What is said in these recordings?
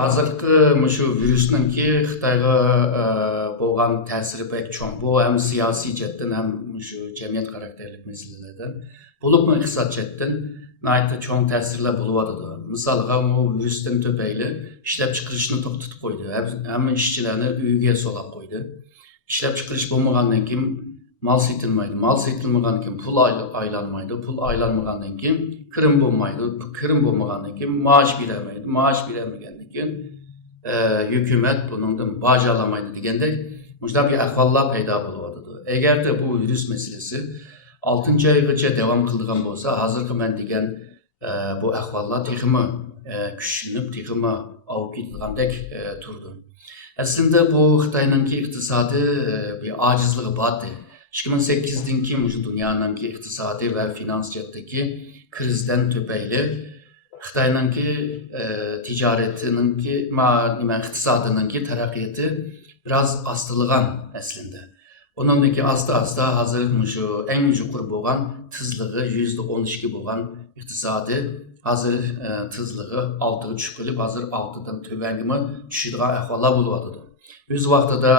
Hazırkı şu virüsnünki Xitayga bo'lgan ta'siri pek cho'ng. Bu hem siyosiy jihatdan hem şu jamiyat karakterlik meselelerden. Bulupmu iqtisod jihatdan nihoyatda cho'ng ta'sirlar bo'lyotidi. Misolga bu virusdan tufayli ishlab chiqarishni to'xtatib qo'ydi. Hamma ishchilarni uyiga solib qo'ydi. Ishlab chiqarish bo'lmagandan keyin mal setilmaydi. Mal setilmagandan keyin pul aylanmaydi. Pul aylanmagandan keyin kirim bo'lmaydi. Kirim bo'lmagandan keyin maosh berolmaydi. Maosh berolmagandan keyin hukumat bundan boj olamaydi degandek shunday bir ahvollar paydo bo'lyotidi. Agarda bu virus masalasi 6-oygacha davom qiladigan bo'lsa, hozirgi men degan bu ahvollar texmi kuchlanib, texmi olib ketgandek turdi. Aslında bu Xitoyningki iqtisodi bir ojizligi bor. 2008'den keyin shu dunyoning iqtisodiy va finans jihatdagi krizdan tufayli Xitoyningki tijoratiningki, iqtisodiningki taraqqiyoti biraz astilgan aslında. Ondan keyin asta hozir shu eng yuqori bo'lgan tezligi %12 bo'lgan iqtisodi hozir tezligi 6 ga tushib qolib, hozir 6 dan tövangimi tushadigan ahvollar bo'lyotidi. O'z vaqtida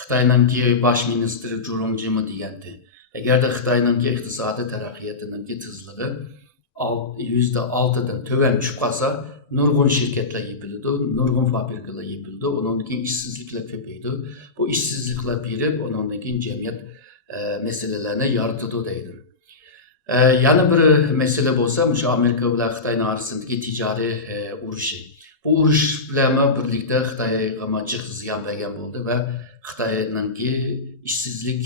Xitoyningki bosh ministri Jurongji degandi. Agarda Xitoyningki iqtisodiy taraqqiyotininki tezligi %6 dan tövang tushib qolsa, nurg'un shirkatlar yopiladi, nurg'un fabrikalar yopiladi, undan keyin ishsizliklar ko'paydi. Bu ishsizliklar berib, undan keyin jamiyat masalalarini yaratadi deydi. Yana bir mesele bo'lsa, shu Amerika bilan Xitoy orasidagi tijoriy urushi. Bu urush bilan birlikda Xitoyga jiq ziyon bergan bo'ldi va Xitoyningki ishsizlik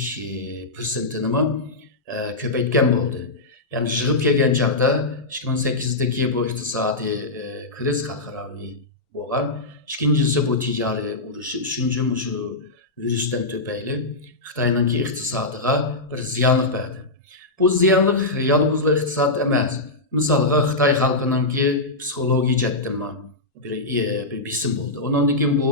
persentini ko'paytgan bo'ldi. Yani yig'ib kelgan chaqda 2008'dagi bu iqtisodiy kriz xalqaroviy bo'lgan, ikkinchisi bu tijoriy urush, uchinchi shu virusdan tufayli Xitoyningki iqtisodiga bir ziyonlik berdi. Bu ziyonlik yolg'izla iqtisod emas. Misolga Xitoy xalqiningki psixologiya jihatdan bir bisim bo'ldi. Undan keyin bu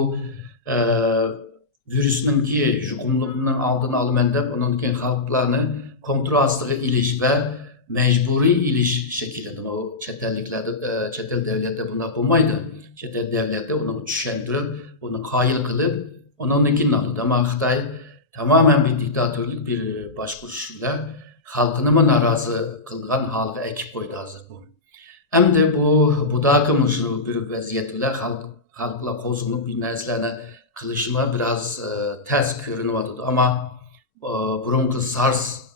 virusningki yuqumligining oldini olaman deb, undan keyin xalqlarni kontrol ostiga ilish va mecburi iliş şekilde o chet el devlette buna bulmaydı. Chet el devlette onu düşündürüp, onu kayıl kılıp, onun nekin aldı. Ama Xitay tamamen bir diktatörlük bir başkuruşuyla halkını mı narazı kılgan halkı ekip koydu hazır bu. Hem de bu dakı bir vaziyet bile halkla kozulup bir neslerine kılışma biraz ters görünüyordu. Ama burunki SARS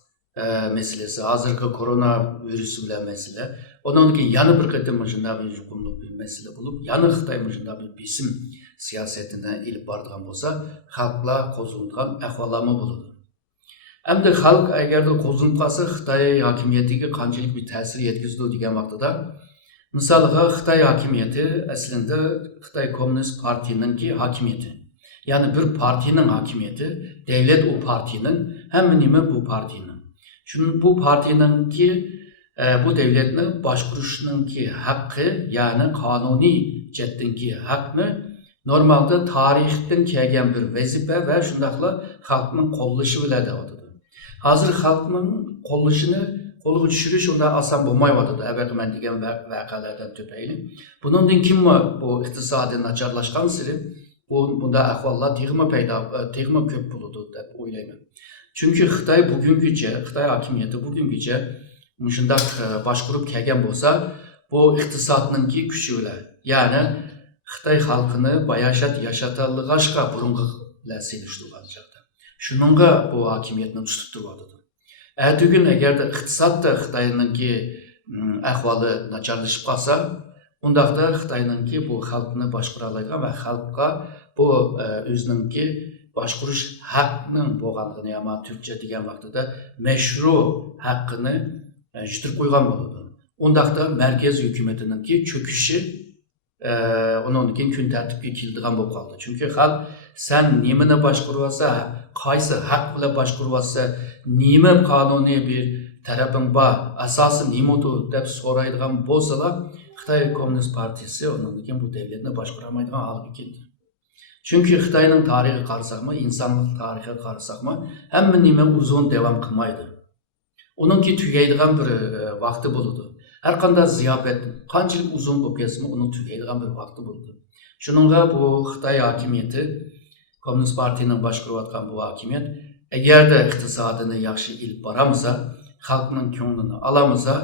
meselesi, hazırki koronavirüsü bilen mesele. Ondan keyin yana bir qatim shunday bir yuqumli bir mesele bulup, yana Xitoy shunday bir bisim siyosatidan ilib boradigan bo'lsa, xalqlar qo'zg'algan ahvollarmi bo'ladi. Endi xalq agarda qo'zg'alib qolsa, Xitoy hokimiyatiga qanchalik bir ta'sir yetkazadi degan vaqtida, misolga Xitoy hokimiyati aslida Xitoy Kommunist Partiyaningki hokimiyati. Yani bir partinin hakimiyeti, devlet o partinin, hem nima bu partinin. Çünkü bu partininki, bu devletin başkuruşununki hakkı, yani kanuni ceddinki hakkını normalde tarihten kelgen bir vazife ve şundakla halkının kollaşışı bile de odadı. Hazır halkının kollaşını koluğu düşürüş onda asan bulmayı odadı. Evet, ben degen vakalardan tüpeyli. Bunun kim bu iktisadi naçarlaşkan siri, bunda ahvallar tegma köp buludu deb o'ylayman. Çünkü Xitoy Xitoy hokimiyati bugünküce shunday boshqurib kelgan bo'lsa, bu iqtisodningki kuchi bilan, ya'ni Xitoy xalqini yaşatallig'ashqa burungi bilan selishtirgan chaqda. Shuningga bu hokimiyatni tutib turibdi. Bugun agarda iqtisodda Xitoyningki ahvoli nacharlashib qolsa, undaqda Xitoyningki bu xalqni boshqara oladigan va xalqqa bu o'zininki boshqurish haqqini bo'lganligini, ama Türkçe degan vaqtida meşru haqqini yutirib qo'ygan bo'ladi. Undaqda markaz hukumatiningki cho'kishi undan keyin kun tartibga keladigan bo'lib qoldi. Chunki xalq sen nimani boshqaryapsa, qaysi haq bilan boshqaryapsa, nima qonuniy bir tarafing bor, asosi nimadu deb so'raydigan bo'lsalar, Xitoy Kommunist Partiyasi undan keyin bu davlatni boshqara olmaydigan holga keldi. Çünkü Xitoyning tarihi qarasaqmi, insonlik tarihi qarasaqmi, hamma nima uzun devam qilmaydi. Onunki tugaydigan bir vaqti bo'ladi. Her qanday ziyafet qanchalik uzun bo'lib ketsin, uni tugaydigan bir vaqti bo'ldi. Shuningga bu Xitoy hokimiyati, Kommunist partiyaning boshqarayotgan bu hokimiyat agarda iqtisodini yaxshi ilib boramizsa, xalqning ko'nglini olamizsa,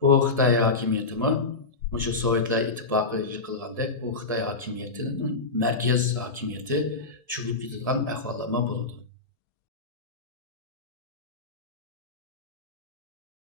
bu Xitoy hokimiyatimi shu Sovetlar ittifoqi yıkılgandek bu Xitoy hokimiyatining markaz hokimiyati cho'kib ketadigan ahvollar bo'ldi.